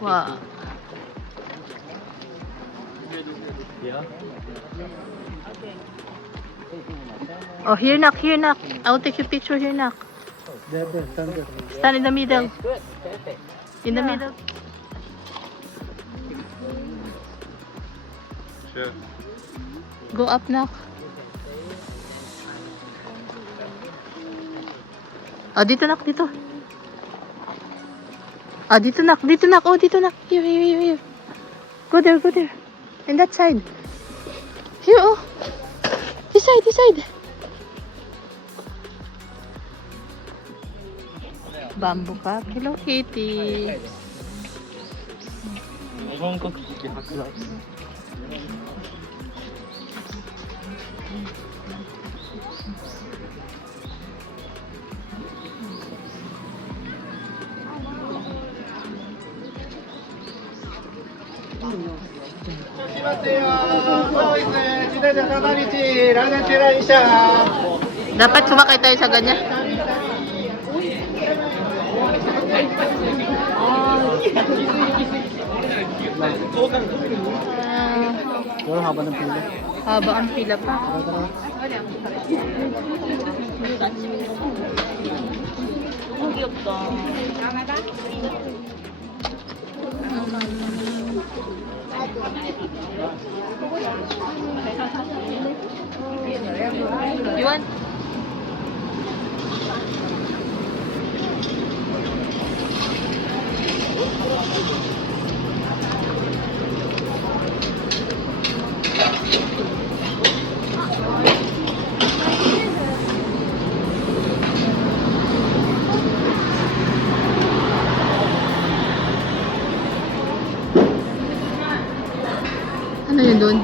Wow. Yeah. Oh, here, Nak. Here, Nak. I will take your picture here, Nak. There, stand there. Stand in the middle. In the middle. Sure. Go up, Nak. Oh, dito, Nak. Dito. Ah, dito, Nak. Dito, Nak. Oh, dito, Nak. Here, here, here, here. Go there, go there. In that side. Here, oh. This side, this side. Bamboo cup. Hello, Kitty. Dapat sumakay tayo sa ganyan. Pero haba ng pila. Haba ang pila pa. You want? Ano yun doon?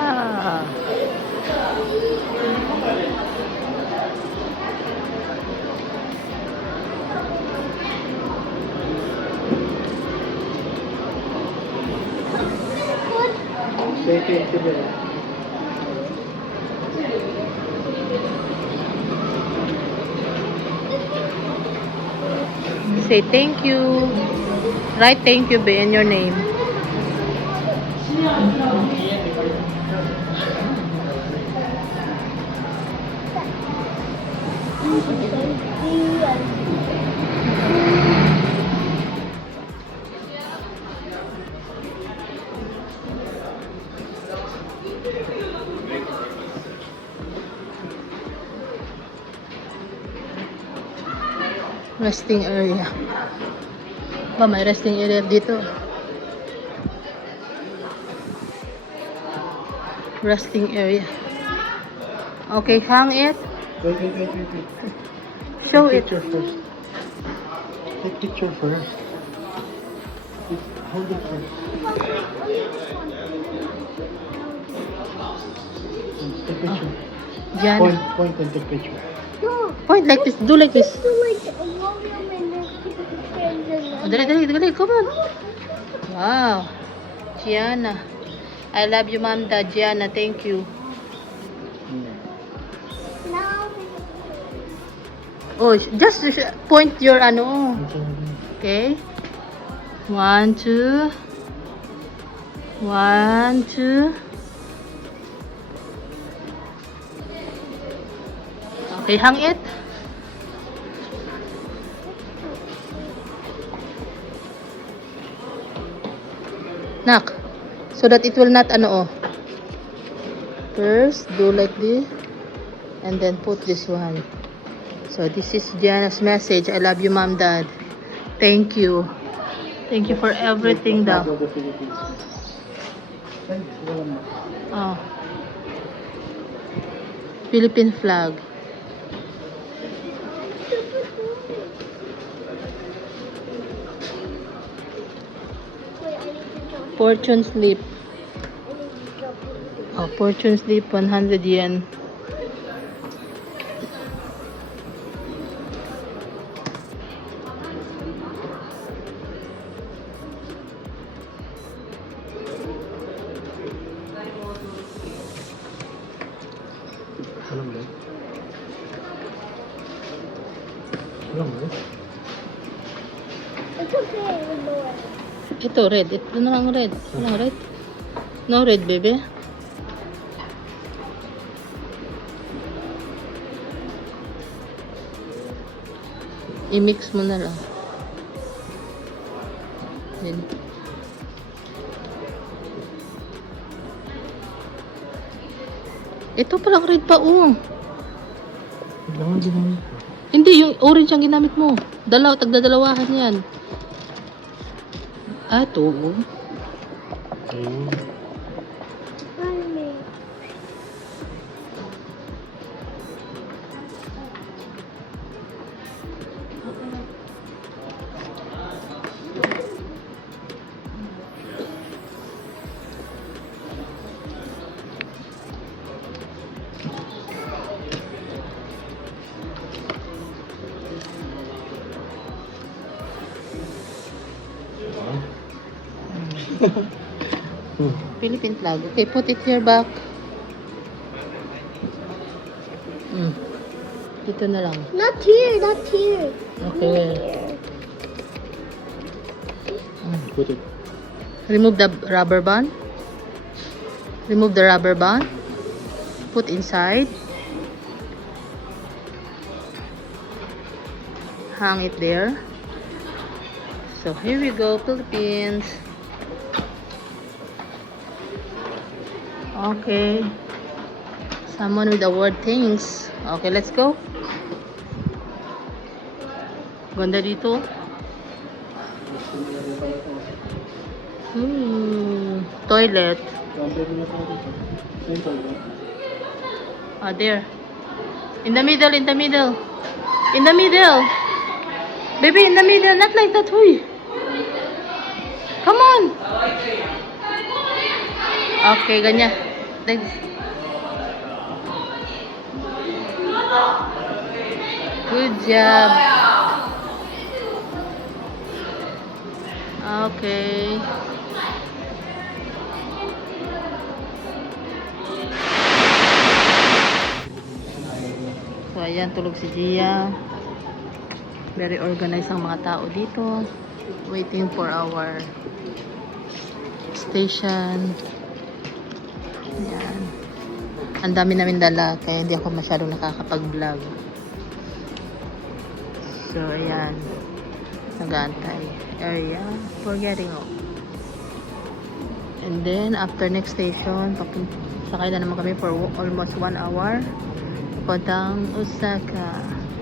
Ah. Say thank you. Write thank you be in your name. Resting area. Ba, may resting area dito. Resting area. Okay, hang it. Wait. Show it. Picture first. Take picture first. Hold it first. Take picture. Diyan. Point and take picture. Point like this. Do like this. Do like a volume and then keep it Oh, dali. Come on. Wow. Gianna. I love you, Mom, Dad. Gianna, thank you. now. Oh, just point your ano. Okay. 1, 2. 1, 2. Okay, hang it. Nak, so that it will not ano oh. First, do like this. And then put this one. So this is Gianna's message. I love you, Mom, Dad. Thank you. Thank you for everything daw. Oh. Philippine flag. Wait, I need to jump. Fortune slip. I need to jump. Oh, fortune slip, 100 yen. Alam mo? Alam mo? It's okay, we'll go away. Ito, red. Ito na lang red. Walang red. No red, baby. I-mix mo na lang. Then, ito palang red pa, oh. Alam mo, ginamit ko. Hindi, yung orange ang ginamit mo. Tagdadalawahan yan. Ah, ito, oh. Ayun. Mommy. Philippine flag. Okay, put it here back. Dito na lang. Not here, not here. Okay. Put it. Remove the rubber band. Remove the rubber band. Put inside. Hang it there. So here we go, Philippines. Okay. Someone with the word things. Okay, let's go. Ganda dito. Toilet. Ah, there. In the middle, in the middle. In the middle. Baby, in the middle. Not like that, huy. Come on. Okay, ganyan. Thanks. Good job. Okay. So, ayan, tulog si Gia. Very organized ang mga tao dito. Waiting for our station. Ayan. Ang dami namin dala, kaya hindi ako masyadong nakakapag-vlog. So, ayan. Nag-aantay. Area for getting off. And then, after next station, sakay na naman kami for almost 1 hour. Papuntang Osaka.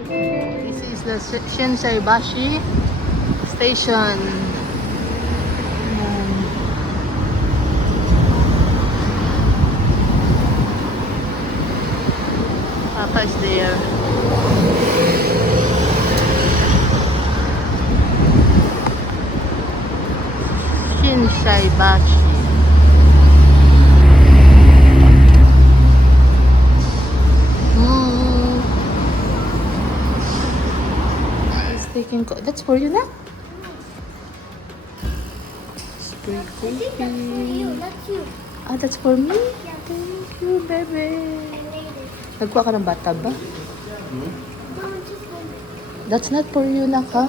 This is the Shinsaibashi station. Papa is there. Shinsaibashi. He's taking. That's for you, na? It's pretty I think that's for you, creepy. that's you. Ah, that's for me? Yeah. Thank you, baby. I made it. Nagkuha ka ng bathtub ba? No, just one. That's not for you, naka.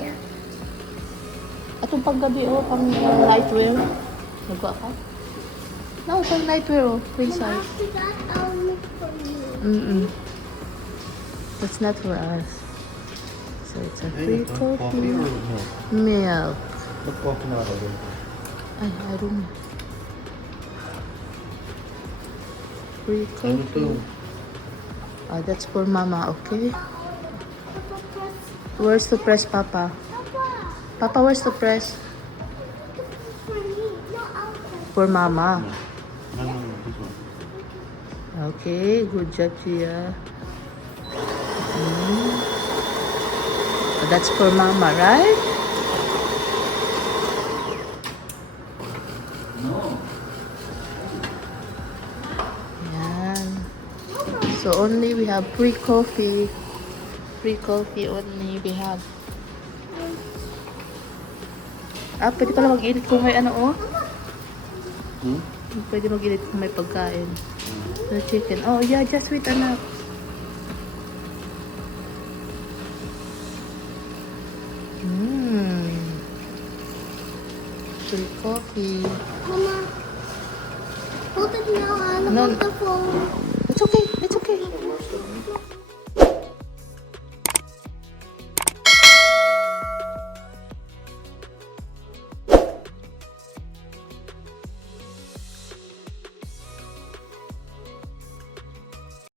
Atong panggabi, oh, pang nightwear. Nagkuha ka? No, pang nightwear, oh. Queen And size. after that, I'll look for you. That's not for us. So it's a free Coffee coffee. or milk? Milk. What coffee na ako din? Ay, I don't know. Free Ano to? coffee. Ah, that's for mama, okay? Papa, press. Where's to press, Papa? Papa, Papa, where's to press? for me. No, I'll press. For mama. No, this one. Okay, good job, Gia. that's for mama, right? Yan. So only we have free coffee. Free coffee only we have. Pwede pala mag-init kung may ano, oh. Hmm? Pwede mag-init kung may pagkain. The chicken. Oh, yeah, just wait, anak. Free coffee. Mama, hold it now. I No. want the phone. It's okay. It's okay.